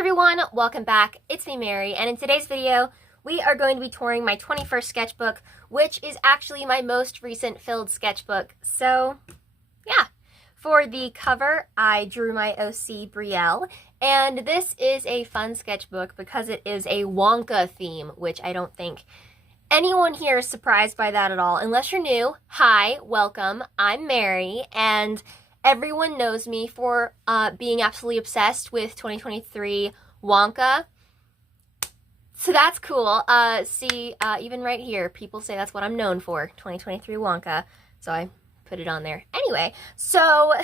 everyone, welcome back. It's me, Mary, and in today's video, we are going to be touring my 21st sketchbook, which is actually my most recent filled sketchbook. So, yeah. For the cover, I drew my OC Brielle, and this is a fun sketchbook because it is a Wonka theme, which I don't think anyone here is surprised by that at all. Unless you're new, hi, welcome, I'm Mary, and everyone knows me for being absolutely obsessed with 2023 Wonka. So that's cool. Even right here, people say that's what I'm known for, 2023 Wonka. So I put it on there. Anyway, so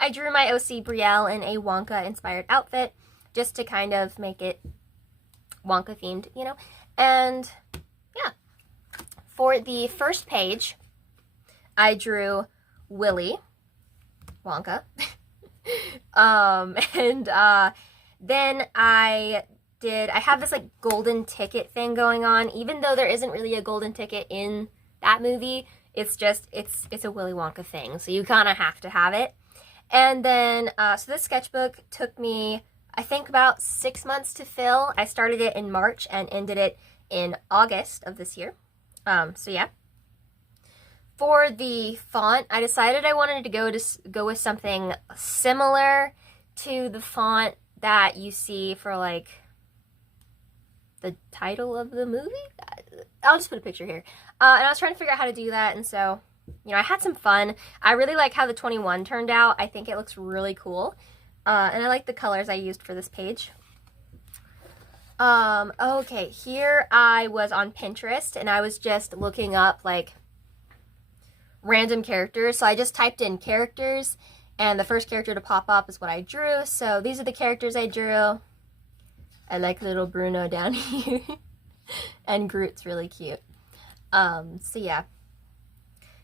I drew my OC Brielle in a Wonka-inspired outfit just to kind of make it Wonka themed, you know? And yeah, for the first page, I drew Willy Wonka. Then I have this like golden ticket thing going on, even though there isn't really a golden ticket in that movie. It's just, it's a Willy Wonka thing, so you kind of have to have it. And then, so this sketchbook took me, I think, about 6 months to fill. I started it in March and ended it in August of this year. So yeah. For the font, I decided I wanted to go with something similar to the font that you see for like the title of the movie. I'll just put a picture here. And I was trying to figure out how to do that, and so, you know, I had some fun. I really like how the 21 turned out. I think it looks really cool. And I like the colors I used for this page. Okay, here I was on Pinterest, and I was just looking up, like, random characters. So I just typed in characters, and the first character to pop up is what I drew. So these are the characters I drew. I like little Bruno down here. And Groot's really cute. So yeah.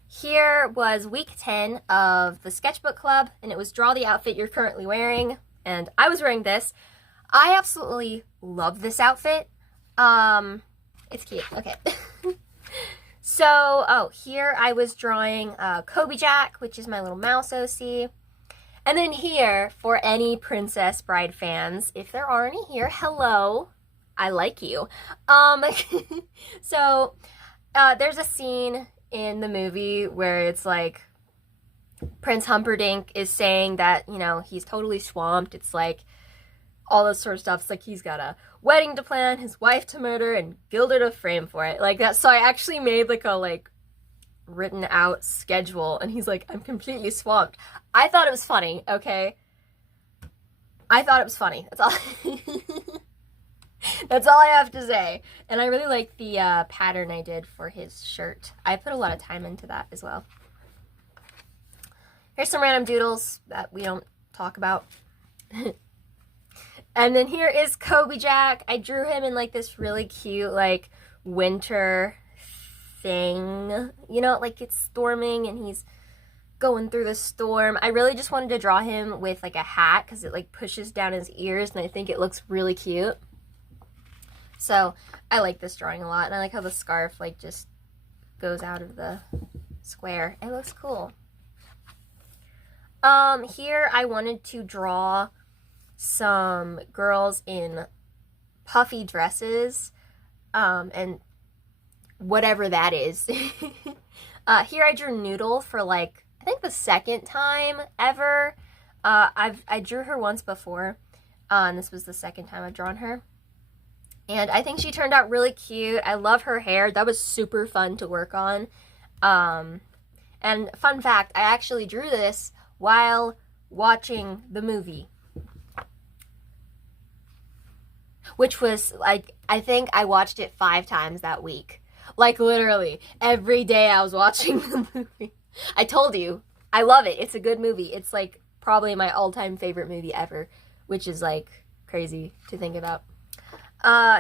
Here was week 10 of the sketchbook club, and it was draw the outfit you're currently wearing. And I was wearing this. I absolutely love this outfit. It's cute. Okay. So, here I was drawing Kobe Jack, which is my little mouse OC. And then here, for any Princess Bride fans, if there are any here, hello, I like you. So, there's a scene in the movie where it's like Prince Humperdinck is saying that, you know, he's totally swamped. It's like all this sort of stuff. It's like he's got a wedding to plan, his wife to murder, and Gilda to frame for it. Like that. So I actually made like a written out schedule, and he's like, I'm completely swamped. I thought it was funny, okay? I thought it was funny. That's all. That's all I have to say. And I really like the pattern I did for his shirt. I put a lot of time into that as well. Here's some random doodles that we don't talk about. And then here is Kobe Jack. I drew him in like this really cute like winter thing. You know, like it's storming and he's going through the storm. I really just wanted to draw him with like a hat because it like pushes down his ears, and I think it looks really cute. So I like this drawing a lot, and I like how the scarf like just goes out of the square. It looks cool. Here I wanted to draw some girls in puffy dresses, and whatever that is. Here I drew Noodle for like, I think the second time ever. I drew her once before, and this was the second time I've drawn her. And I think she turned out really cute. I love her hair. That was super fun to work on. And fun fact, I actually drew this while watching the movie. Which was, like, I think I watched it 5 times that week. Like, literally, every day I was watching the movie. I told you, I love it. It's a good movie. It's, like, probably my all-time favorite movie ever, which is, like, crazy to think about.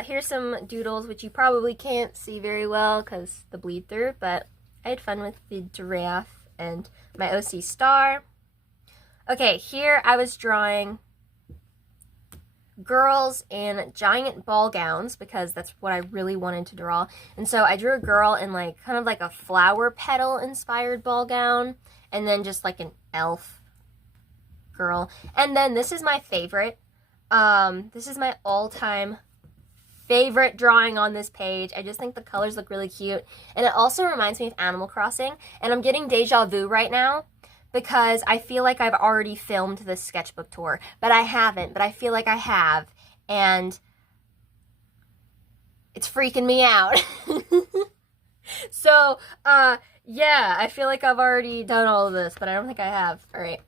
Here's some doodles, which you probably can't see very well because the bleed through, but I had fun with the giraffe and my OC star. Okay, here I was drawing girls in giant ball gowns because that's what I really wanted to draw. And so I drew a girl in like kind of like a flower petal inspired ball gown, and then just like an elf girl. And then this is my favorite. This is my all-time favorite drawing on this page. I just think the colors look really cute. And it also reminds me of Animal Crossing. And I'm getting deja vu right now because I feel like I've already filmed this sketchbook tour. But I haven't, but I feel like I have. And it's freaking me out. So, yeah, I feel like I've already done all of this, but I don't think I have. All right.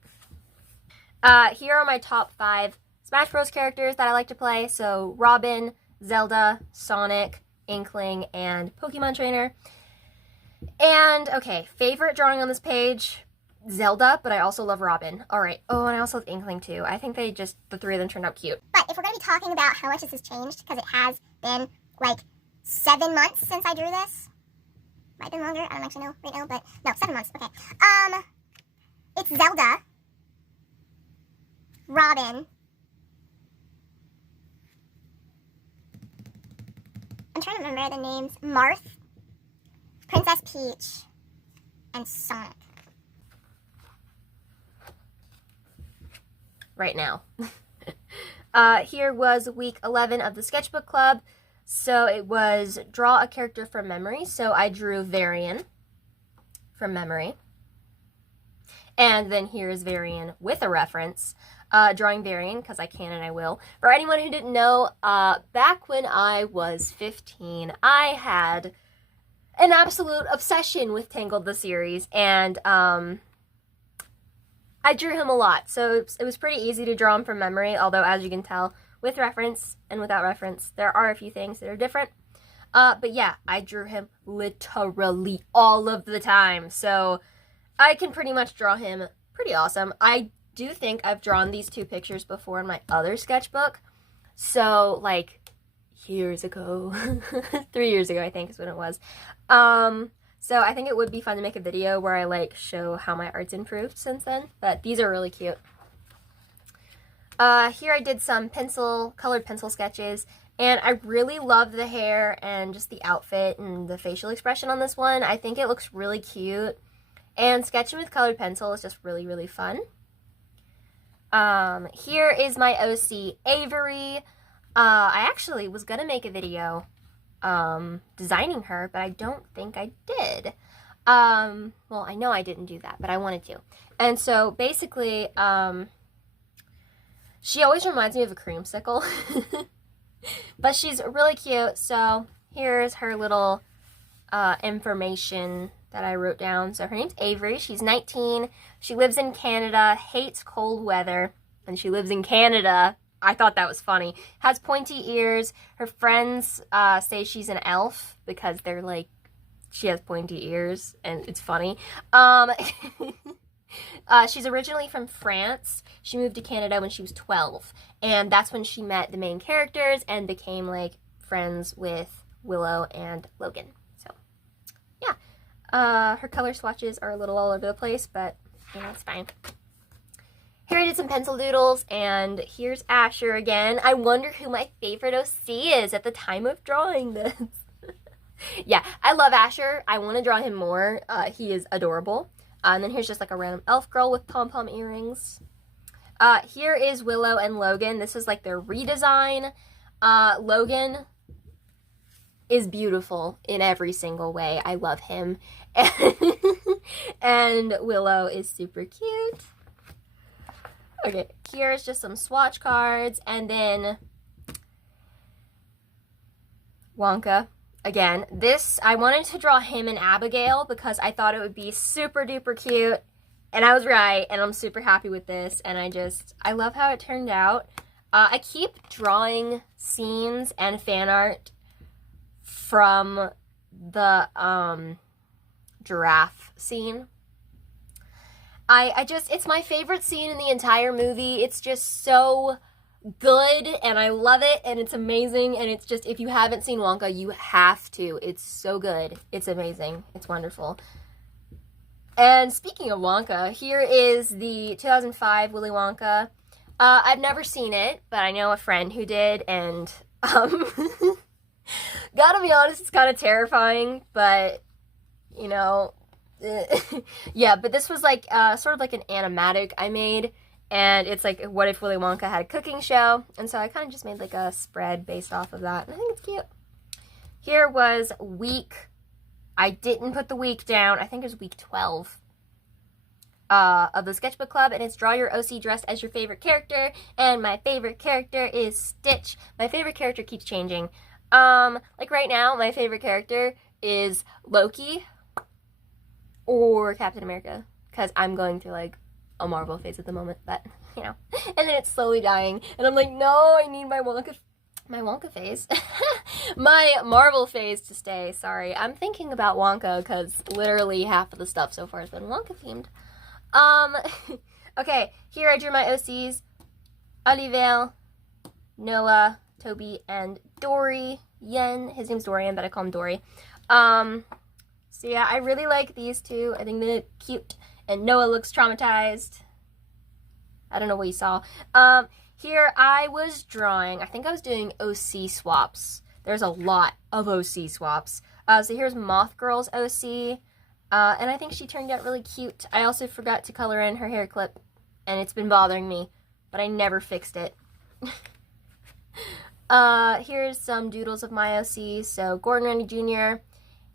Here are my top 5 Smash Bros. Characters that I like to play. So, Robin, Zelda, Sonic, Inkling, and Pokemon Trainer. And, okay, favorite drawing on this page, Zelda, but I also love Robin. All right. Oh, and I also love Inkling, too. I think the 3 of them turned out cute. But if we're going to be talking about how much this has changed, because it has been, like, 7 months since I drew this. Might have been longer. I don't actually know right now, but no, 7 months. Okay. It's Zelda, Robin, I'm trying to remember the names, Marth, Princess Peach, and Sonic. Right now. Here was week 11 of the Sketchbook Club. So it was draw a character from memory. So I drew Varian from memory. And then here's Varian with a reference. Drawing Varian, because I can and I will. For anyone who didn't know, back when I was 15, I had an absolute obsession with Tangled the series. And I drew him a lot. So it was pretty easy to draw him from memory. Although, as you can tell, with reference and without reference, there are a few things that are different. But yeah, I drew him literally all of the time. So I can pretty much draw him pretty awesome. I do think I've drawn these 2 pictures before in my other sketchbook. So, like, years ago. 3 years ago, I think, is when it was. So I think it would be fun to make a video where I, like, show how my art's improved since then. But these are really cute. Here I did some colored pencil sketches, and I really love the hair and just the outfit and the facial expression on this one. I think it looks really cute, and sketching with colored pencil is just really, really fun. Here is my OC, Avery. I actually was gonna make a video, designing her, but I don't think I did. Well, I know I didn't do that, but I wanted to. And so, basically, she always reminds me of a creamsicle. But she's really cute, so here's her little, information that I wrote down. So her name's Avery. She's 19. She lives in Canada, hates cold weather, and she lives in Canada. I thought that was funny. Has pointy ears. Her friends say she's an elf because they're like, she has pointy ears, and it's funny. She's originally from France. She moved to Canada when she was 12, and that's when she met the main characters and became, like, friends with Willow and Logan. So, yeah. Her color swatches are a little all over the place, but, you know, it's fine. Here I did some pencil doodles, and here's Asher again. I wonder who my favorite OC is at the time of drawing this. Yeah, I love Asher. I want to draw him more. He is adorable. And then here's just like a random elf girl with pom-pom earrings. Here is Willow and Logan. This is like their redesign. Logan is beautiful in every single way. I love him. And Willow is super cute. Okay, here's just some swatch cards. And then Wonka. Again, this, I wanted to draw him and Abigail because I thought it would be super duper cute. And I was right, and I'm super happy with this. And I love how it turned out. I keep drawing scenes and fan art from the giraffe scene. It's my favorite scene in the entire movie. It's just so good, and I love it, and it's amazing, and it's just, if you haven't seen Wonka, you have to. It's so good. It's amazing. It's wonderful. And speaking of Wonka, here is the 2005 Willy Wonka. I've never seen it, but I know a friend who did, and gotta be honest, it's kind of terrifying, but, you know, yeah, but this was like, sort of like an animatic I made, And it's like, what if Willy Wonka had a cooking show? And so I kind of just made like a spread based off of that. And I think it's cute. Here was week, I didn't put the week down. I think it was week 12 of the Sketchbook Club. And it's draw your OC dressed as your favorite character. And my favorite character is Stitch. My favorite character keeps changing. Like right now, my favorite character is Loki or Captain America. Because I'm going through like a Marvel phase at the moment, but you know, and then it's slowly dying, and I'm like, no, I need my Wonka phase, my Marvel phase to stay. Sorry, I'm thinking about Wonka because literally half of the stuff so far has been Wonka themed. Okay, here I drew my OCs: Oliver, Noah, Toby, and Dory. Yen. His name's Dorian, but I call him Dory. So yeah, I really like these two. I think they're cute. And Noah looks traumatized. I don't know what you saw. Here I was drawing, I think I was doing OC swaps. There's a lot of OC swaps. So here's Moth Girl's OC. And I think she turned out really cute. I also forgot to color in her hair clip. And it's been bothering me. But I never fixed it. Here's some doodles of my OC. So Gordon Randy Jr.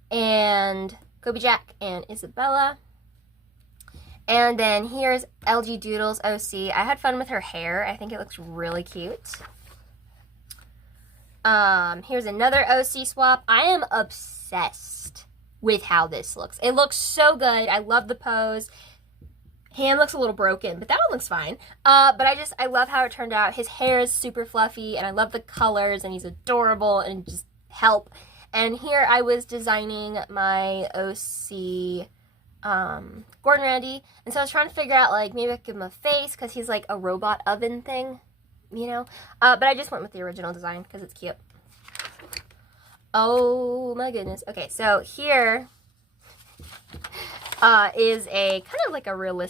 and Kobe Jack and Isabella. And then here's LG Doodles OC. I had fun with her hair. I think it looks really cute. Here's another OC swap. I am obsessed with how this looks. It looks so good. I love the pose. Hand looks a little broken, but that one looks fine. But I love how it turned out. His hair is super fluffy, and I love the colors, and he's adorable, and just help. And here I was designing my OC Gordon Randy, and so I was trying to figure out, like, maybe I could give him a face because he's like a robot oven thing, you know, but I just went with the original design because it's cute. Oh my goodness. Okay, so here is a kind of like a realism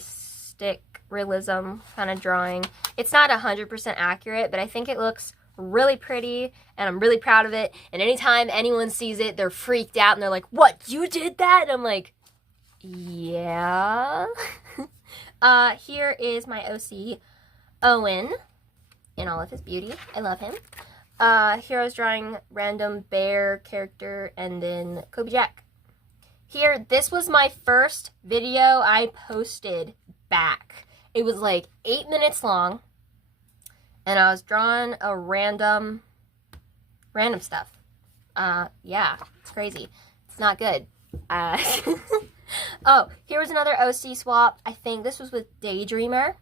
kind of drawing. It's not 100% accurate, but I think it looks really pretty, and I'm really proud of it, and anytime anyone sees it, they're freaked out, and they're like, what, you did that? And I'm like, yeah. Here is my OC, Owen, in all of his beauty. I love him. Here I was drawing random bear character, and then Kobe Jack. Here, this was my first video I posted back. It was like 8 minutes long, and I was drawing a random stuff. Yeah, it's crazy. It's not good. Oh, here was another OC swap. I think this was with Daydreamer.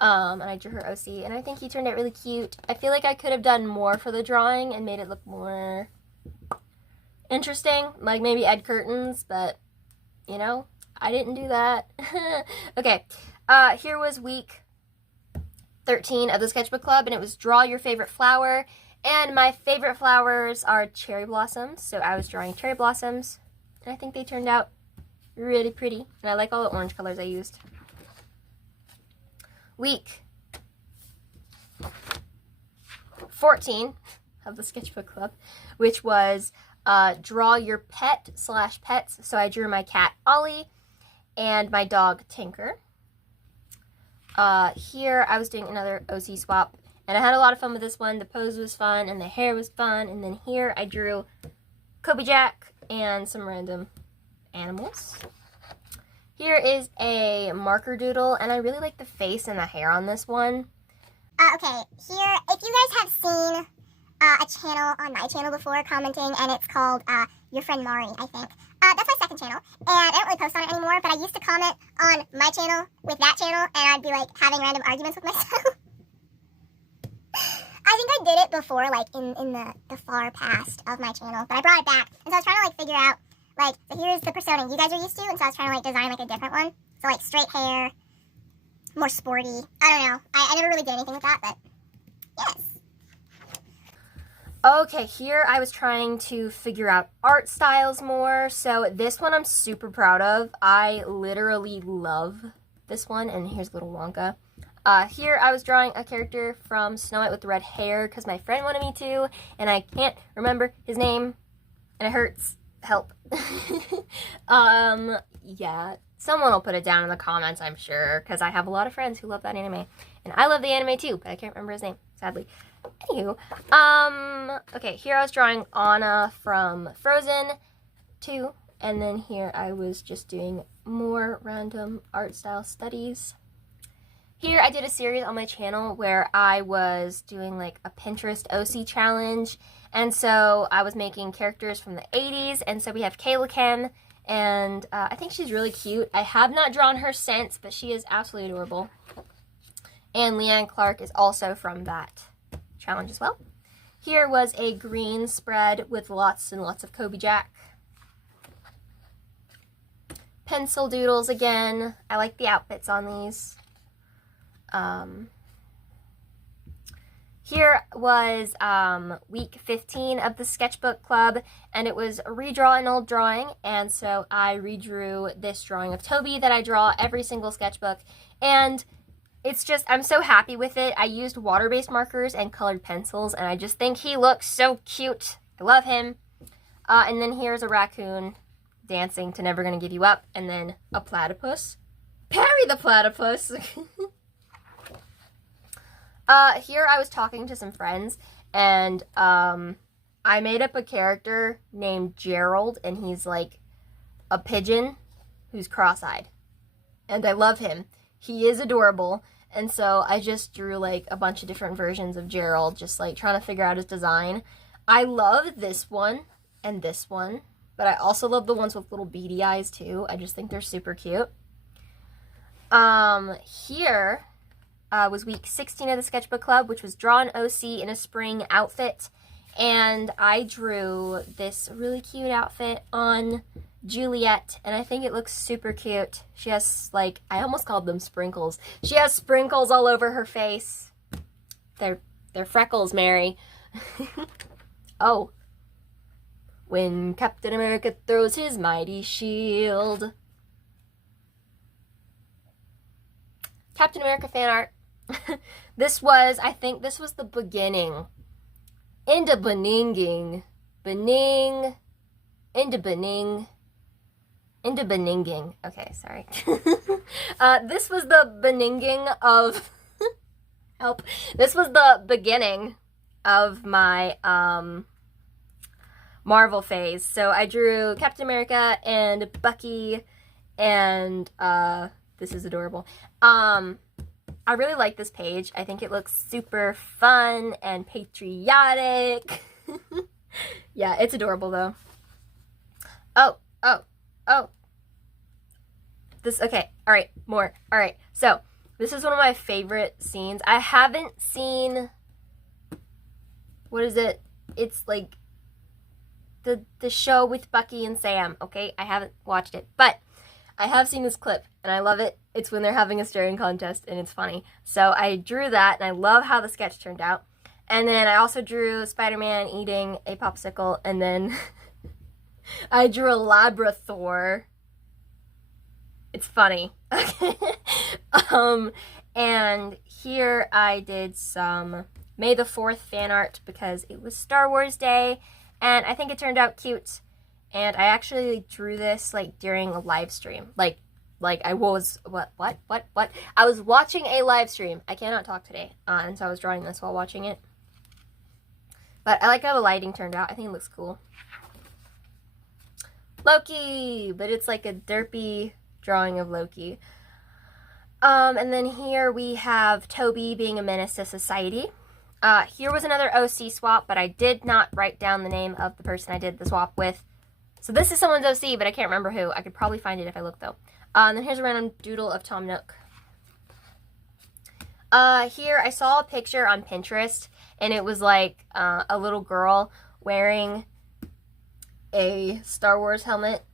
And I drew her OC, and I think he turned out really cute. I feel like I could have done more for the drawing and made it look more interesting, like maybe Ed Curtains, but, you know, I didn't do that. Okay, here was week 13 of the Sketchbook Club, and it was draw your favorite flower, and my favorite flowers are cherry blossoms, so I was drawing cherry blossoms, and I think they turned out really pretty, and I like all the orange colors I used. Week 14 of the Sketchbook Club, which was draw your pet/pets. So I drew my cat Ollie and my dog Tinker. Here I was doing another OC swap, and I had a lot of fun with this one. The pose was fun, and the hair was fun. And then here I drew Kobe Jack and some random animals. Here is a marker doodle, and I really like the face and the hair on this one. Okay, here, if you guys have seen a channel on my channel before commenting, and it's called Your Friend Mari, I think. That's my second channel, and I don't really post on it anymore, but I used to comment on my channel with that channel, and I'd be, like, having random arguments with myself. I think I did it before, like, in the far past of my channel, but I brought it back, and so I was trying to, like, figure out, like, so here's the persona you guys are used to, and so I was trying to, like, design, like, a different one. So, like, straight hair, more sporty. I don't know. I never really did anything with that, but yes. Okay, here I was trying to figure out art styles more. So this one I'm super proud of. I literally love this one. And here's little Wonka. Here I was drawing a character from Snow White with the red hair because my friend wanted me to. And I can't remember his name. And it hurts. Help. Yeah. Someone will put it down in the comments, I'm sure, because I have a lot of friends who love that anime. And I love the anime too, but I can't remember his name, sadly. Anywho, okay, here I was drawing Anna from Frozen 2, and then here I was just doing more random art style studies. Here I did a series on my channel where I was doing like a Pinterest OC challenge, and so I was making characters from the 80s, and so we have Kayla Kim, and I think she's really cute. I have not drawn her since, but she is absolutely adorable. And Leanne Clark is also from that challenge as well. Here was a green spread with lots and lots of Kobe Jack. Pencil doodles again. I like the outfits on these. Here was week 15 of the Sketchbook Club, and it was redraw an old drawing, and so I redrew this drawing of Toby that I draw every single sketchbook, and it's just, I'm so happy with it. I used water-based markers and colored pencils, and I just think he looks so cute. I love him. And then here's a raccoon dancing to Never Gonna Give You Up, and then a platypus. Parry the platypus! Here I was talking to some friends, and I made up a character named Gerald, and he's like a pigeon who's cross-eyed. And I love him. He is adorable, and so I just drew like a bunch of different versions of Gerald, just like trying to figure out his design. I love this one and this one, but I also love the ones with little beady eyes too. I just think they're super cute. Here was week 16 of the Sketchbook Club, which was draw an OC in a spring outfit, and I drew this really cute outfit on Juliet, and I think it looks super cute. She has, like, I almost called them sprinkles. She has sprinkles all over her face. They're freckles, Mary. Oh. When Captain America throws his mighty shield. Captain America fan art. This was, I think this was the beginning. Into beninging. Into beninging. Okay, sorry. This was the beninging of... help. This was the beginning of my Marvel phase. So I drew Captain America and Bucky, and this is adorable. I really like this page. I think it looks super fun and patriotic. Yeah, it's adorable though. Oh. Okay, alright, more. Alright, so this is one of my favorite scenes. I haven't seen, what is it? It's like the show with Bucky and Sam, okay? I haven't watched it, but I have seen this clip, and I love it. It's when they're having a staring contest, and it's funny. So I drew that, and I love how the sketch turned out. And then I also drew Spider-Man eating a popsicle, and then I drew a Labrathor. It's funny. And here I did some May the 4th fan art because it was Star Wars Day, and I think it turned out cute. And I actually drew this like during a live stream. Like I was, what? I was watching a live stream. I cannot talk today. And so I was drawing this while watching it. But I like how the lighting turned out. I think it looks cool. Loki! But it's like a derpy drawing of Loki. And then here we have Toby being a menace to society. Here was another OC swap, but I did not write down the name of the person I did the swap with. So this is someone's OC, but I can't remember who. I could probably find it if I look, though. And then here's a random doodle of Tom Nook. Here I saw a picture on Pinterest, and it was like a little girl wearing a Star Wars helmet.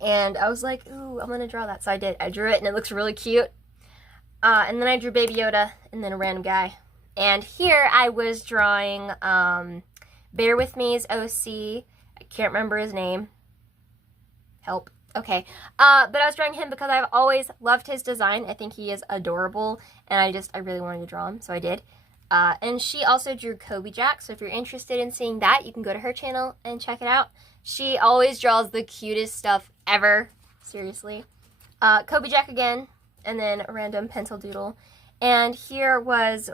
And I was like, ooh, I'm going to draw that. So I did. I drew it, and it looks really cute. And then I drew Baby Yoda, and then a random guy. And here I was drawing Bear With Me's OC. I can't remember his name. Help. Okay. But I was drawing him because I've always loved his design. I think he is adorable, and I really wanted to draw him, so I did. And she also drew Kobe Jack, so if you're interested in seeing that, you can go to her channel and check it out. She always draws the cutest stuff ever. Seriously. Kobe Jack again, and then a random pencil doodle. And here was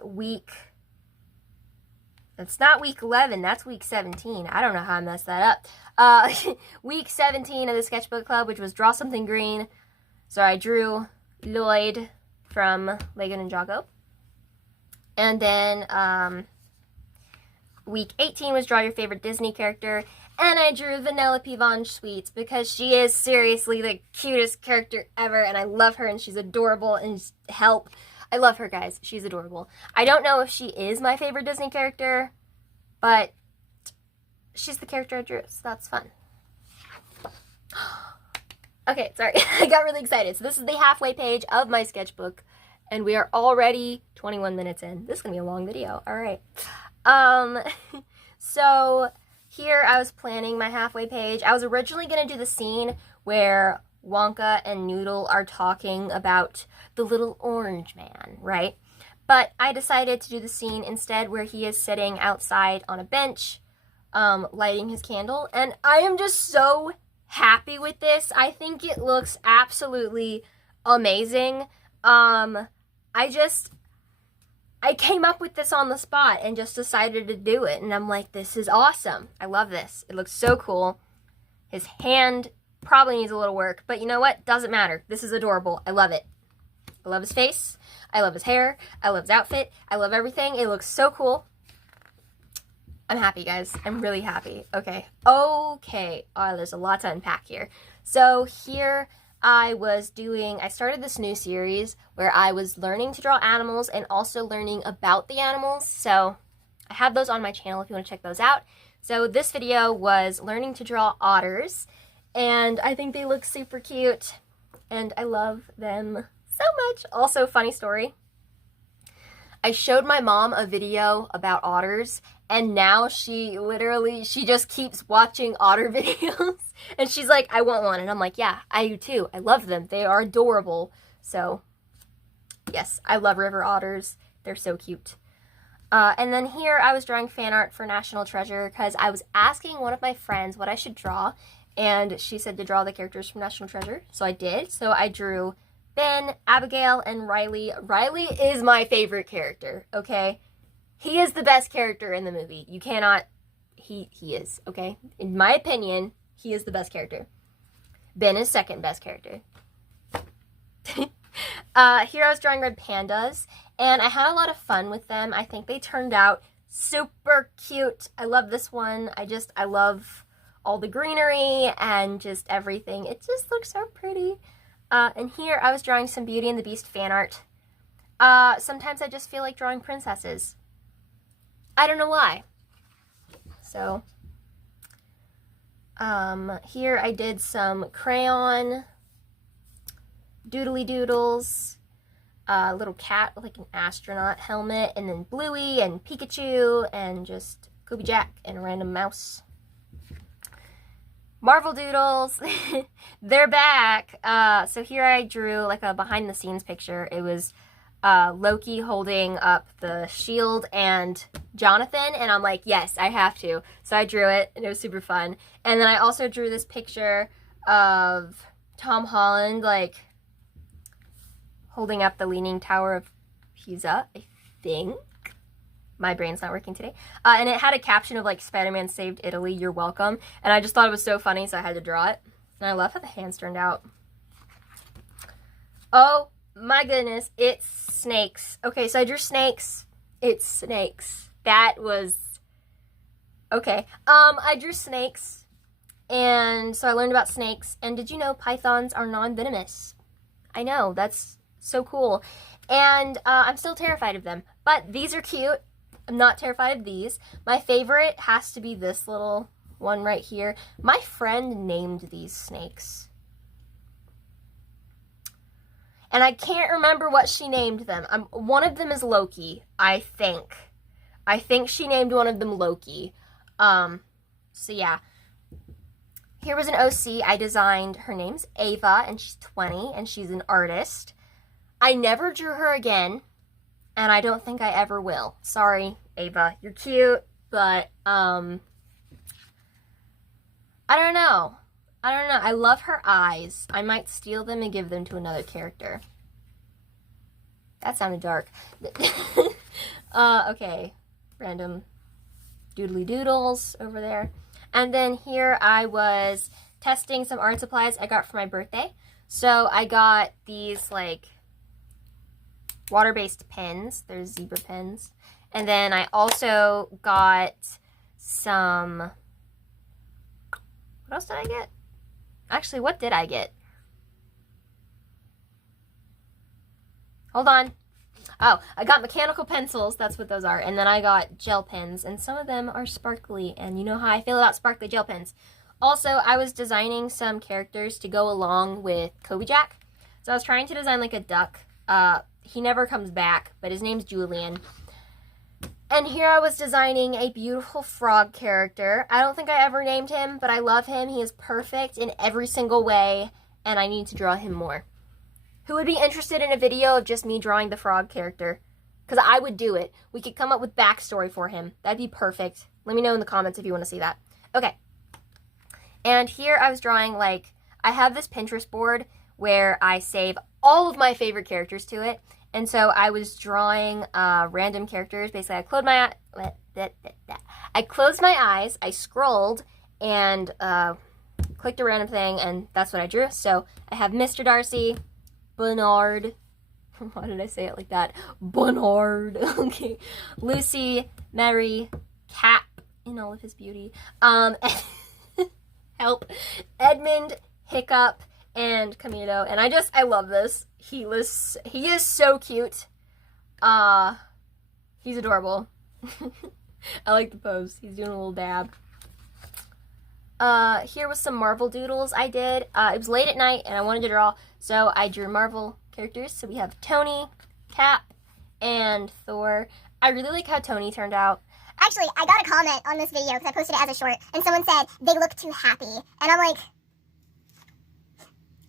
it's not week 11, that's week 17. I don't know how I messed that up. Week 17 of the Sketchbook Club, which was Draw Something Green. So I drew Lloyd from Lego Ninjago. And then week 18 was Draw Your Favorite Disney Character. And I drew Vanellope Von Schweetz because she is seriously the cutest character ever. And I love her and she's adorable and help. I love her, guys. She's adorable. I don't know if she is my favorite Disney character, but she's the character I drew, so that's fun. Okay, sorry. I got really excited. So this is the halfway page of my sketchbook, and we are already 21 minutes in. This is going to be a long video. All right. So here I was planning my halfway page. I was originally going to do the scene where Wonka and Noodle are talking about the little orange man, right? But I decided to do the scene instead where he is sitting outside on a bench, lighting his candle. And I am just so happy with this. I think it looks absolutely amazing. I came up with this on the spot and just decided to do it. And I'm like, this is awesome. I love this. It looks so cool. His hand probably needs a little work, but you know what? Doesn't matter. This is adorable. I love it. I love his face. I love his hair. I love his outfit. I love everything. It looks so cool. I'm happy, guys. I'm really happy. Okay. Oh, there's a lot to unpack here. So here I started this new series where I was learning to draw animals and also learning about the animals. So I have those on my channel if you want to check those out. So this video was learning to draw otters, and I think they look super cute, and I love them so much. Also, funny story. I showed my mom a video about otters, and now she just keeps watching otter videos, and she's like, I want one, and I'm like, yeah, I do too. I love them. They are adorable. So, yes, I love river otters. They're so cute. And then here I was drawing fan art for National Treasure because I was asking one of my friends what I should draw, and she said to draw the characters from National Treasure, so I did. So I drew Ben, Abigail, and Riley. Riley is my favorite character, okay? He is the best character in the movie. You cannot... He is, okay? In my opinion, he is the best character. Ben is second best character. Here I was drawing red pandas, and I had a lot of fun with them. I think they turned out super cute. I love this one. I love all the greenery and just everything. It just looks so pretty. And here I was drawing some Beauty and the Beast fan art. Sometimes I just feel like drawing princesses. I don't know why. So, here I did some crayon doodly doodles, a little cat with like an astronaut helmet, and then Bluey and Pikachu, and just Kobe Jack and a random mouse. Marvel doodles, they're back. So here I drew like a behind the scenes picture. It was Loki holding up the shield and Jonathan, and I'm like, yes, I have to. So I drew it, and it was super fun. And then I also drew this picture of Tom Holland, like, holding up the Leaning Tower of Pisa, I think. My brain's not working today. And it had a caption of, like, Spider-Man saved Italy, you're welcome. And I just thought it was so funny, so I had to draw it. And I love how the hands turned out. Oh, my goodness, it's snakes. Okay, so I drew snakes. It's snakes. That was... Okay. I drew snakes. And so I learned about snakes. And did you know pythons are non-venomous? I know, that's so cool. And I'm still terrified of them. But these are cute. I'm not terrified of these. My favorite has to be this little one right here. My friend named these snakes. And I can't remember what she named them. One of them is Loki, I think. I think she named one of them Loki. So yeah. Here was an OC I designed. Her name's Ava, and she's 20, and she's an artist. I never drew her again, and I don't think I ever will. Sorry, Ava. You're cute, but, I don't know. I don't know. I love her eyes. I might steal them and give them to another character. That sounded dark. Okay. Random doodly doodles over there. And then here I was testing some art supplies I got for my birthday. So I got these like water-based pens. They're zebra pens. And then I also got some... What else did I get? Actually, what did I get? Hold on. Oh, I got mechanical pencils. That's what those are. And then I got gel pens. And some of them are sparkly. And you know how I feel about sparkly gel pens. Also, I was designing some characters to go along with Kobe Jack. So I was trying to design like a duck. He never comes back, but his name's Julian. And here I was designing a beautiful frog character. I don't think I ever named him, but I love him. He is perfect in every single way, and I need to draw him more. Who would be interested in a video of just me drawing the frog character? Because I would do it. We could come up with backstory for him. That'd be perfect. Let me know in the comments if you want to see that. Okay. And here I was drawing, like, I have this Pinterest board where I save all of my favorite characters to it. And so I was drawing random characters. Basically, I closed my eyes, I scrolled, and clicked a random thing, and that's what I drew. So I have Mr. Darcy, Bernard. Why did I say it like that? Bernard. Okay. Lucy, Mary, Cap in all of his beauty. Help. Edmund, Hiccup, and Camino. And I love this. He is so cute. He's adorable. I like the pose. He's doing a little dab. Here was some Marvel doodles I did. It was late at night and I wanted to draw, so I drew Marvel characters. So we have Tony, Cap, and Thor. I really like how Tony turned out. Actually, I got a comment on this video because I posted it as a short, and someone said, they look too happy. And I'm like,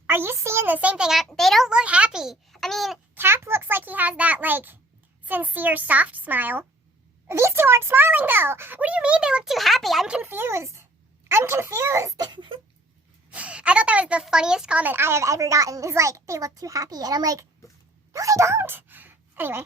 are you seeing the same thing? They don't look happy. I mean, Cap looks like he has that, like, sincere, soft smile. These two aren't smiling, though. What do you mean they look too happy? I'm confused. I thought that was the funniest comment I have ever gotten. Is like, they look too happy. And I'm like, no, they don't. Anyway,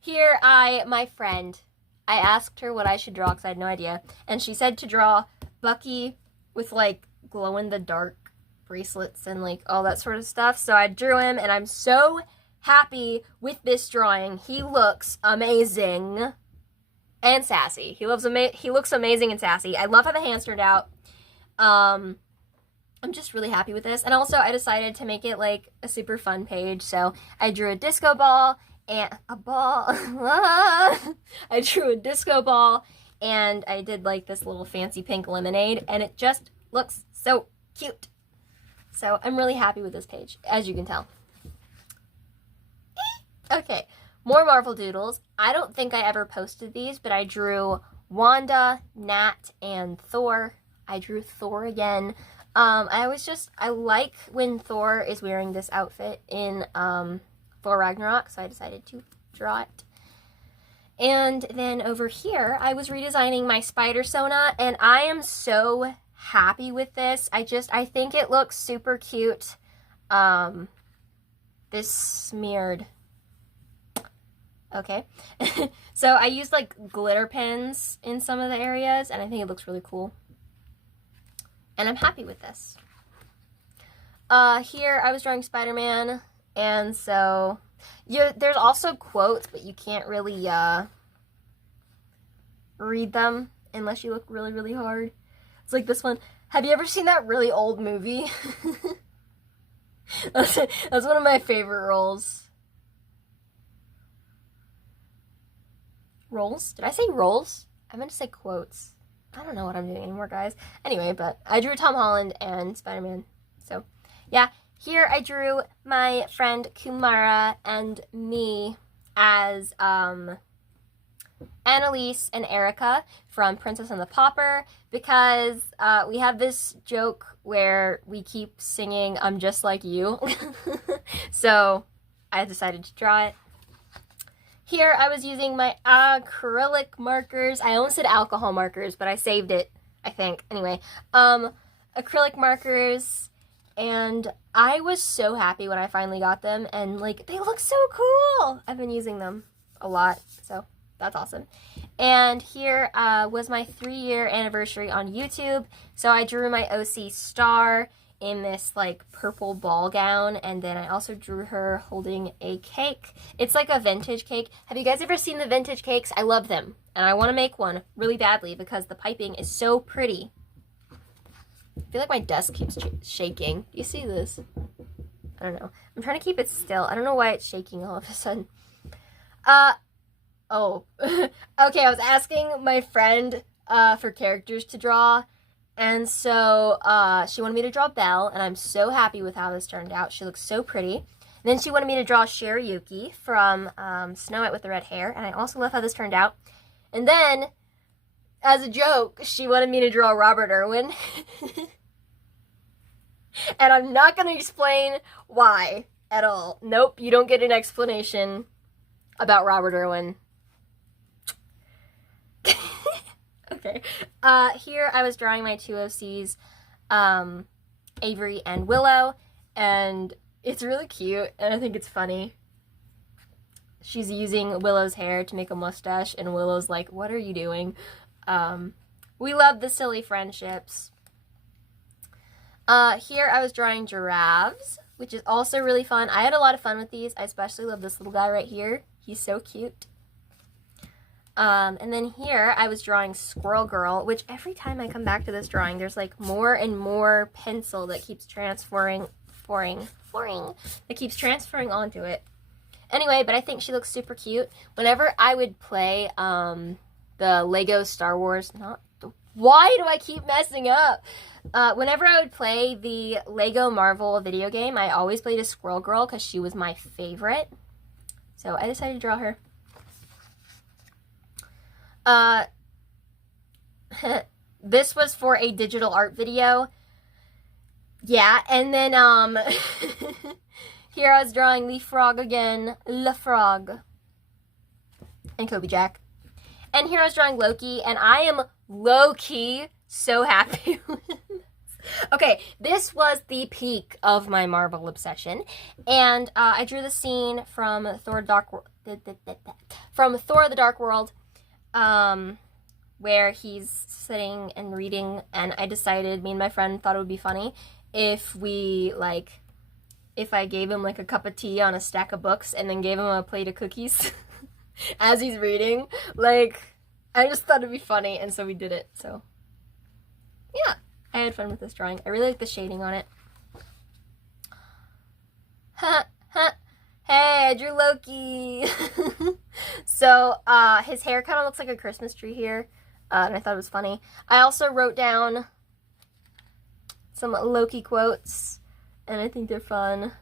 Here, my friend, I asked her what I should draw because I had no idea. And she said to draw Bucky with, like, glow-in-the-dark bracelets and like all that sort of stuff. So I drew him and I'm so happy with this drawing. He looks amazing and sassy. He looks amazing and sassy. I love how the hands turned out. I'm just really happy with this. And also I decided to make it like a super fun page. So I drew a disco ball and a ball. I drew a disco ball and I did like this little fancy pink lemonade and it just looks so cute. So I'm really happy with this page, as you can tell. Okay, more Marvel doodles. I don't think I ever posted these, but I drew Wanda, Nat, and Thor. I drew Thor again. I like when Thor is wearing this outfit in Thor Ragnarok, so I decided to draw it. And then over here, I was redesigning my spider Sona, and I am so happy with this. I think it looks super cute. This smeared. Okay. So I used like glitter pens in some of the areas and I think it looks really cool. And I'm happy with this. Here I was drawing Spider-Man and so there's also quotes, but you can't really read them unless you look really, really hard. It's like this one. Have you ever seen that really old movie? That's one of my favorite roles. Rolls? Did I say rolls? I meant to say quotes. I don't know what I'm doing anymore, guys. Anyway, but I drew Tom Holland and Spider-Man. So, yeah. Here I drew my friend Kumara and me as Annalise and Erica from Princess and the Pauper because we have this joke where we keep singing I'm Just Like You. So I decided to draw it. Here I was using my acrylic markers. I almost said alcohol markers, but I saved it, I think. Anyway, acrylic acrylic markers, and I was so happy when I finally got them, and like they look so cool. I've been using them a lot, so that's awesome. And here was my 3-year anniversary on YouTube, so I drew my OC star in this like purple ball gown, and then I also drew her holding a cake. It's like a vintage cake. Have you guys ever seen the vintage cakes? I love them, and I want to make one really badly because the piping is so pretty. I feel like my desk keeps shaking. Do you see this? I don't know. I'm trying to keep it still. I don't know why it's shaking all of a sudden. Oh. Okay, I was asking my friend for characters to draw, and so she wanted me to draw Belle, and I'm so happy with how this turned out. She looks so pretty. And then she wanted me to draw Shariyuki from Snow White with the Red Hair, and I also love how this turned out. And then, as a joke, she wanted me to draw Robert Irwin. And I'm not going to explain why at all. Nope, you don't get an explanation about Robert Irwin. Okay. Here I was drawing my 2 OCs, Avery and Willow, and it's really cute, and I think it's funny. She's using Willow's hair to make a mustache, and Willow's like, what are you doing? We love the silly friendships. Here I was drawing giraffes, which is also really fun. I had a lot of fun with these. I especially love this little guy right here. He's so cute. And then here I was drawing Squirrel Girl, which every time I come back to this drawing, there's like more and more pencil that keeps transferring onto it. Anyway, but I think she looks super cute. Whenever I would play the Lego Star Wars, why do I keep messing up? Whenever I would play the Lego Marvel video game, I always played a Squirrel Girl because she was my favorite. So I decided to draw her. This was for a digital art video. Yeah, and then here I was drawing the frog again, Le Frog, and Kobe Jack. And here I was drawing Loki, and I am low-key so happy with this. Okay, this was the peak of my Marvel obsession, and I drew the scene from Thor: The Dark World, where he's sitting and reading, and I decided, me and my friend thought it would be funny if I gave him like a cup of tea on a stack of books and then gave him a plate of cookies as he's reading. Like, I just thought it'd be funny, and so we did it. So yeah, I had fun with this drawing. I really like the shading on it. Hey, I drew Loki. So his hair kind of looks like a Christmas tree here, and I thought it was funny. I also wrote down some Loki quotes, and I think they're fun.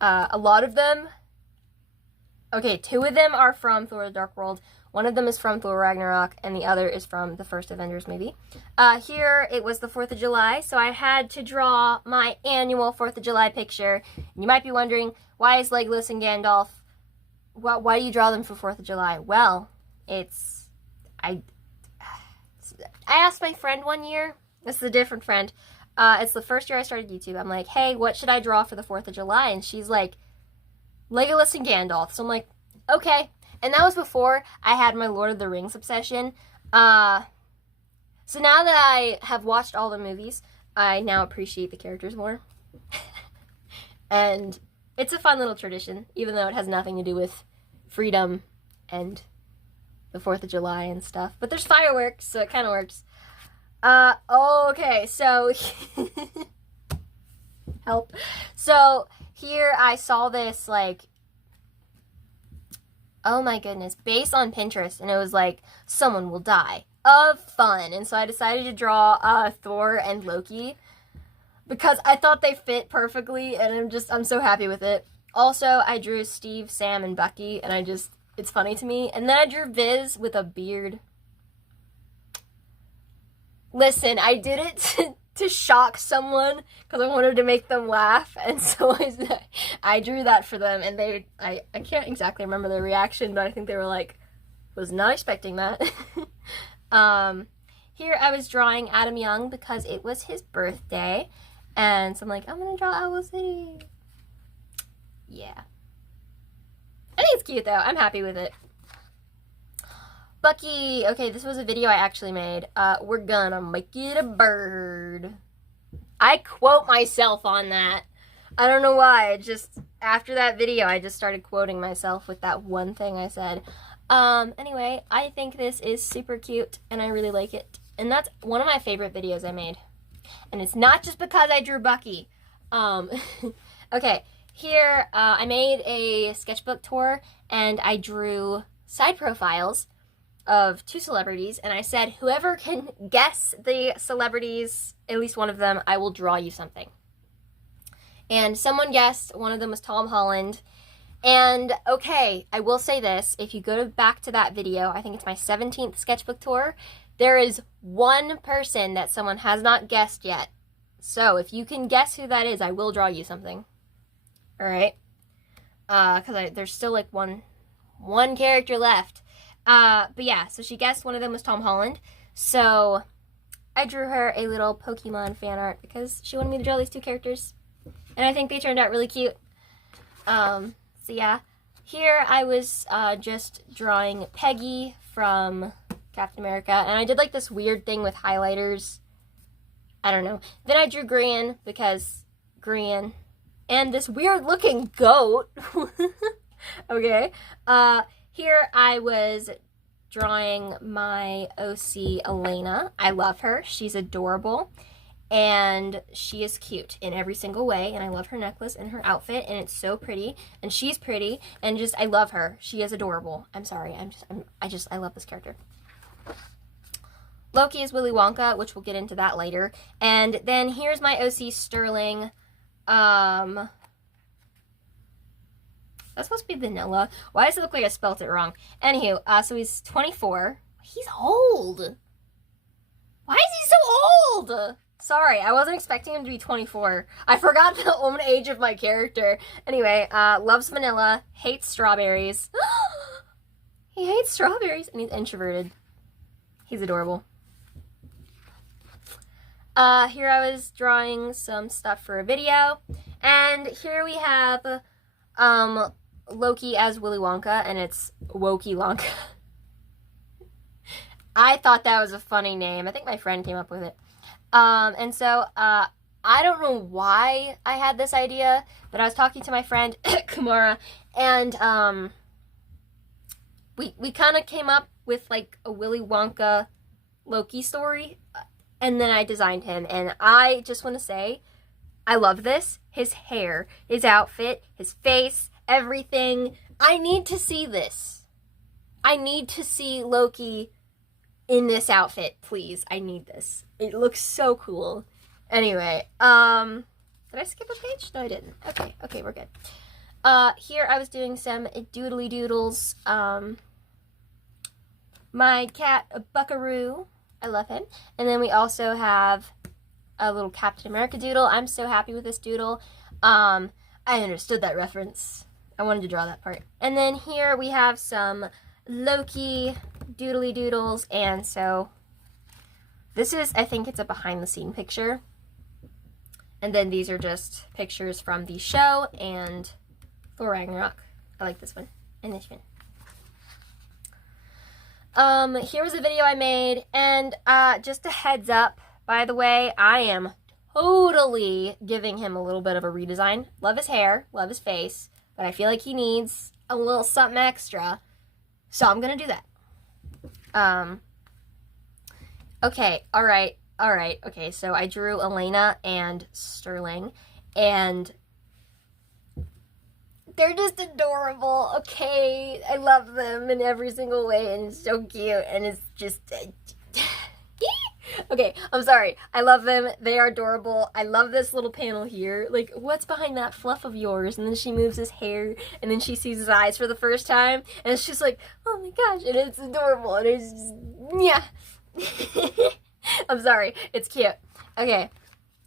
A lot of them, okay, 2 of them are from Thor: The Dark World. One of them is from Thor Ragnarok, and the other is from the first Avengers movie. Here, it was the 4th of July, so I had to draw my annual 4th of July picture. And you might be wondering, why is Legolas and Gandalf, why do you draw them for 4th of July? Well, I asked my friend one year, this is a different friend, it's the first year I started YouTube. I'm like, hey, what should I draw for the 4th of July? And she's like, Legolas and Gandalf. So I'm like, okay. And that was before I had my Lord of the Rings obsession. So now that I have watched all the movies, I now appreciate the characters more. And it's a fun little tradition, even though it has nothing to do with freedom and the 4th of July and stuff. But there's fireworks, so it kind of works. Okay, so help. So here I saw this, like, oh my goodness, based on Pinterest, and it was like, someone will die of fun. And so I decided to draw Thor and Loki because I thought they fit perfectly, and I'm so happy with it. Also, I drew Steve, Sam, and Bucky, and it's funny to me. And then I drew Viz with a beard. Listen, I did it to shock someone because I wanted to make them laugh, and so I drew that for them, and I can't exactly remember their reaction, but I think they were like, was not expecting that. here I was drawing Adam Young because it was his birthday. And so I'm like, I'm gonna draw Owl City. Yeah. I think it's cute though. I'm happy with it. Bucky. Okay, this was a video I actually made. We're gonna make it a bird. I quote myself on that. I don't know why. After that video, I just started quoting myself with that one thing I said. Anyway, I think this is super cute, and I really like it. And that's one of my favorite videos I made. And it's not just because I drew Bucky. Okay, here, I made a sketchbook tour, and I drew side profiles of 2 celebrities, and I said, whoever can guess the celebrities, at least one of them, I will draw you something. And someone guessed, one of them was Tom Holland. And okay, I will say this, if you go back to that video, I think it's my 17th sketchbook tour, there is one person that someone has not guessed yet. So if you can guess who that is, I will draw you something. Alright? Because there's still like one character left. But yeah, so she guessed one of them was Tom Holland. So I drew her a little Pokemon fan art because she wanted me to draw these 2 characters. And I think they turned out really cute. So yeah, here I was just drawing Peggy from Captain America. And I did like this weird thing with highlighters. I don't know. Then I drew Gran because Gran. And this weird looking goat. Okay. Here I was drawing my OC Elena. I love her. She's adorable. And she is cute in every single way. And I love her necklace and her outfit. And it's so pretty. And she's pretty. And just, I love her. She is adorable. I'm sorry. I love this character. Loki is Willy Wonka, which we'll get into that later. And then here's my OC Sterling. That's supposed to be vanilla. Why does it look like I spelt it wrong? Anywho, so he's 24. He's old. Why is he so old? Sorry, I wasn't expecting him to be 24. I forgot the own age of my character. Anyway, loves vanilla, hates strawberries. He hates strawberries, and he's introverted. He's adorable. Here I was drawing some stuff for a video. And here we have Loki as Willy Wonka, and it's Wokey Lonka. I thought that was a funny name. I think my friend came up with it. And so, I don't know why I had this idea, but I was talking to my friend, Kumara, and, we kind of came up with, like, a Willy Wonka Loki story, and then I designed him, and I just want to say, I love this. His hair, his outfit, his face, everything. I need to see this. I need to see Loki in this outfit, please. I need this. It looks so cool. Anyway, did I skip a page? No, I didn't. Okay, we're good. Here I was doing some doodly doodles. My cat, Buckaroo. I love him. And then we also have a little Captain America doodle. I'm so happy with this doodle. I understood that reference. I wanted to draw that part. And then here we have some Loki doodly doodles, and so this is, I think it's a behind the scene picture. And then these are just pictures from the show and Thor Ragnarok. I like this one and this one. Here was a video I made, and just a heads up, by the way, I am totally giving him a little bit of a redesign. Love his hair, love his face, but I feel like he needs a little something extra, so I'm gonna do that. Okay, alright, okay, so I drew Elena and Sterling, and they're just adorable, okay? I love them in every single way, and it's so cute, and it's just... Okay, I'm sorry. I love them. They are adorable. I love this little panel here. Like, what's behind that fluff of yours? And then she moves his hair, and then she sees his eyes for the first time, and it's just like, oh my gosh, and it's adorable, and it's just, yeah. I'm sorry. It's cute. Okay.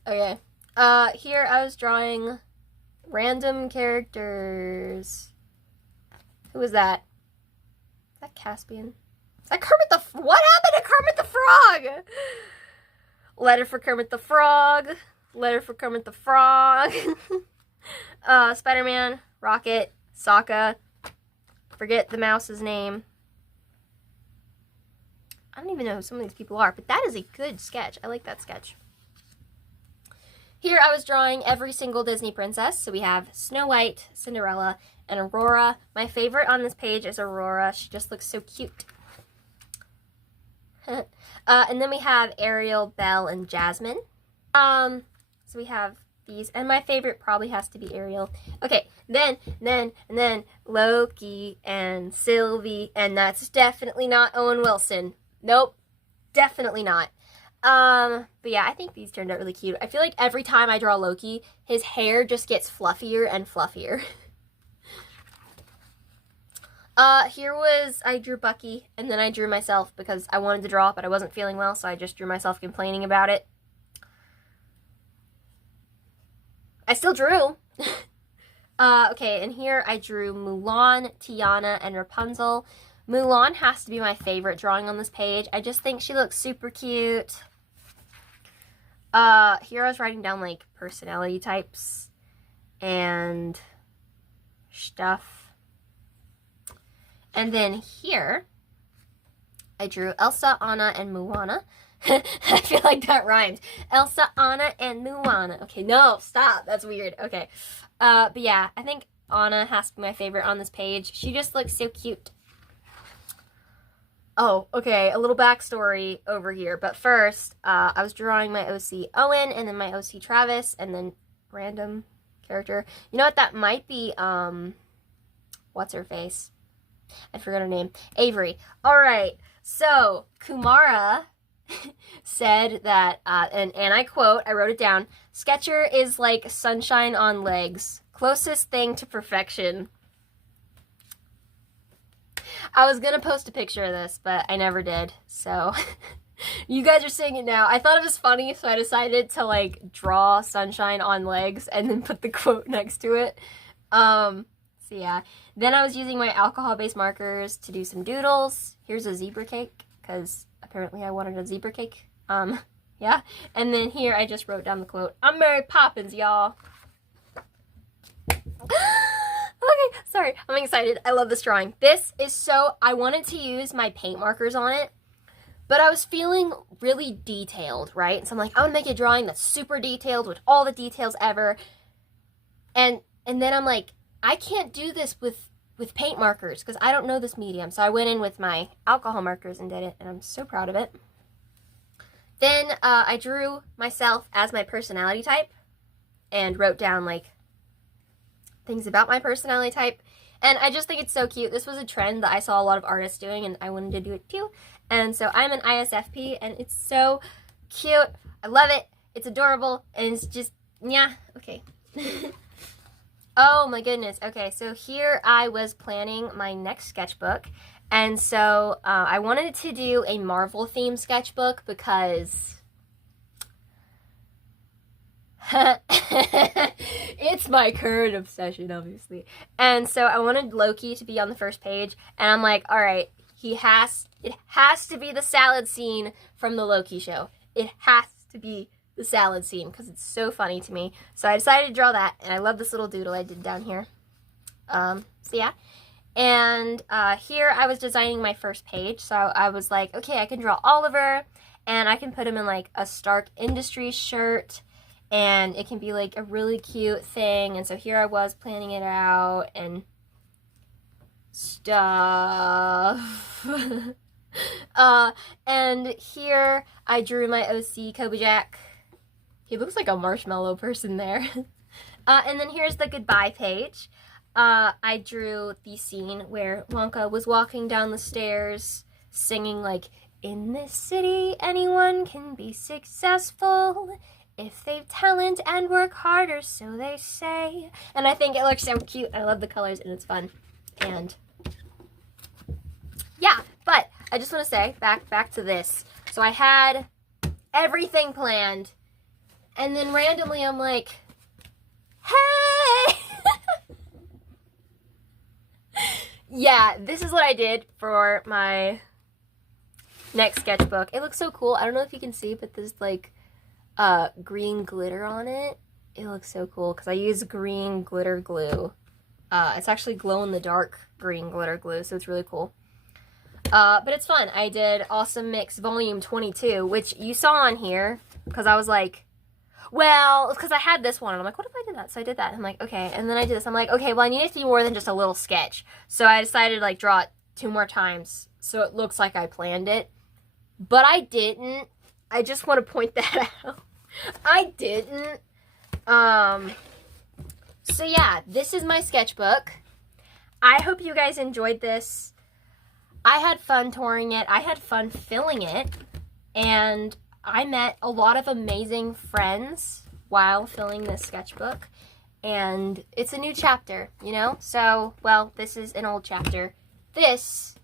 Here I was drawing random characters. Who was that? Is that Caspian? Is that Kermit the... What happened to Kermit the Frog? Letter for Kermit the Frog. Letter for Kermit the Frog. Spider-Man, Rocket, Sokka. Forget the mouse's name. I don't even know who some of these people are, but that is a good sketch. I like that sketch. Here I was drawing every single Disney princess. So we have Snow White, Cinderella, and Aurora. My favorite on this page is Aurora. She just looks so cute. And then we have Ariel, Belle, and Jasmine. So we have these, and my favorite probably has to be Ariel. Okay, then Loki and Sylvie, and that's definitely not Owen Wilson. Nope, definitely not. But yeah, I think these turned out really cute. I feel like every time I draw Loki, his hair just gets fluffier and fluffier. I drew Bucky, and then I drew myself because I wanted to draw, but I wasn't feeling well, so I just drew myself complaining about it. I still drew. Okay, and here I drew Mulan, Tiana, and Rapunzel. Mulan has to be my favorite drawing on this page. I just think she looks super cute. Here I was writing down, like, personality types and stuff. And then here, I drew Elsa, Anna, and Moana. I feel like that rhymed. Elsa, Anna, and Moana. Okay, no, stop. That's weird. Okay. But yeah, I think Anna has to be my favorite on this page. She just looks so cute. Oh, okay, a little backstory over here. But first, I was drawing my OC Owen, and then my OC Travis, and then random character. You know what? That might be, what's her face? I forgot her name. Avery. All right. So Kumara said that, and I quote, I wrote it down, Sketcher is like sunshine on legs. Closest thing to perfection. I was going to post a picture of this, but I never did. So you guys are seeing it now. I thought it was funny, so I decided to, like, draw sunshine on legs and then put the quote next to it. So yeah, then I was using my alcohol-based markers to do some doodles. Here's a zebra cake, because apparently I wanted a zebra cake. Yeah. And then here I just wrote down the quote, I'm Mary Poppins, y'all. Okay, sorry, I'm excited. I love this drawing. This is so, I wanted to use my paint markers on it, but I was feeling really detailed, right? So I'm like, I want to make a drawing that's super detailed with all the details ever. And then I'm like, I can't do this with paint markers because I don't know this medium. So I went in with my alcohol markers and did it, and I'm so proud of it. Then I drew myself as my personality type and wrote down, like, things about my personality type. And I just think it's so cute. This was a trend that I saw a lot of artists doing, and I wanted to do it too. And so I'm an ISFP, and it's so cute. I love it. It's adorable, and it's just, yeah, okay. Oh my goodness. Okay, so here I was planning my next sketchbook, and so I wanted to do a Marvel themed sketchbook because it's my current obsession, obviously. And so I wanted Loki to be on the first page, and I'm like, all right, it has to be the salad scene from the Loki show. It has to be the salad scene because it's so funny to me. So I decided to draw that, and I love this little doodle I did down here. So yeah. And here I was designing my first page, so I was like, okay, I can draw Oliver, and I can put him in, like, a Stark Industries shirt, and it can be, like, a really cute thing. And so here I was planning it out and stuff. And here I drew my OC Kobajack. He looks like a marshmallow person there. And then here's the goodbye page. I drew the scene where Wonka was walking down the stairs singing, like, in this city anyone can be successful if they've talent and work harder, so they say. And I think it looks so cute. I love the colors, and it's fun. And yeah, but I just want to say, back to this. So I had everything planned, and then randomly I'm like, hey! Yeah, this is what I did for my next sketchbook. It looks so cool. I don't know if you can see, but there's, like, green glitter on it. It looks so cool because I use green glitter glue. It's actually glow-in-the-dark green glitter glue, so it's really cool. But it's fun. I did Awesome Mix Volume 22, which you saw on here, because I was like, well, because I had this one, and I'm like, what if I did that? So I did that, and I'm like, okay, and then I did this. I'm like, okay, well, I need it to be more than just a little sketch. So I decided to, like, draw it 2 more times, so it looks like I planned it. But I didn't. I just want to point that out. I didn't. So yeah, this is my sketchbook. I hope you guys enjoyed this. I had fun touring it. I had fun filling it. And I met a lot of amazing friends while filling this sketchbook. And it's a new chapter, you know? So, well, this is an old chapter. This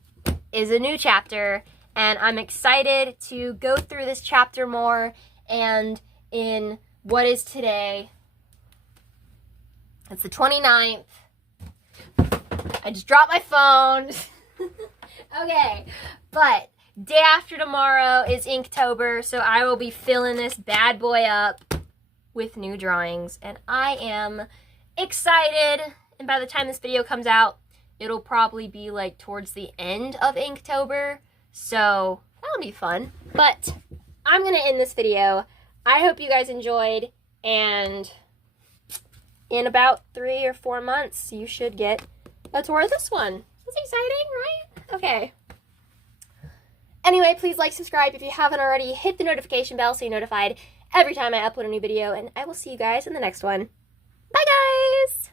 is a new chapter. And I'm excited to go through this chapter more. And in what is today, it's the 29th. I just dropped my phone. Okay, but day after tomorrow is Inktober, so I will be filling this bad boy up with new drawings, and I am excited. And by the time this video comes out, it'll probably be like towards the end of Inktober, so that'll be fun. But I'm gonna end this video. I hope you guys enjoyed, and in about 3 or 4 months, you should get a tour of this one. That's exciting, right? Okay. Anyway, please like, subscribe if you haven't already. Hit the notification bell so you're notified every time I upload a new video, and I will see you guys in the next one. Bye, guys!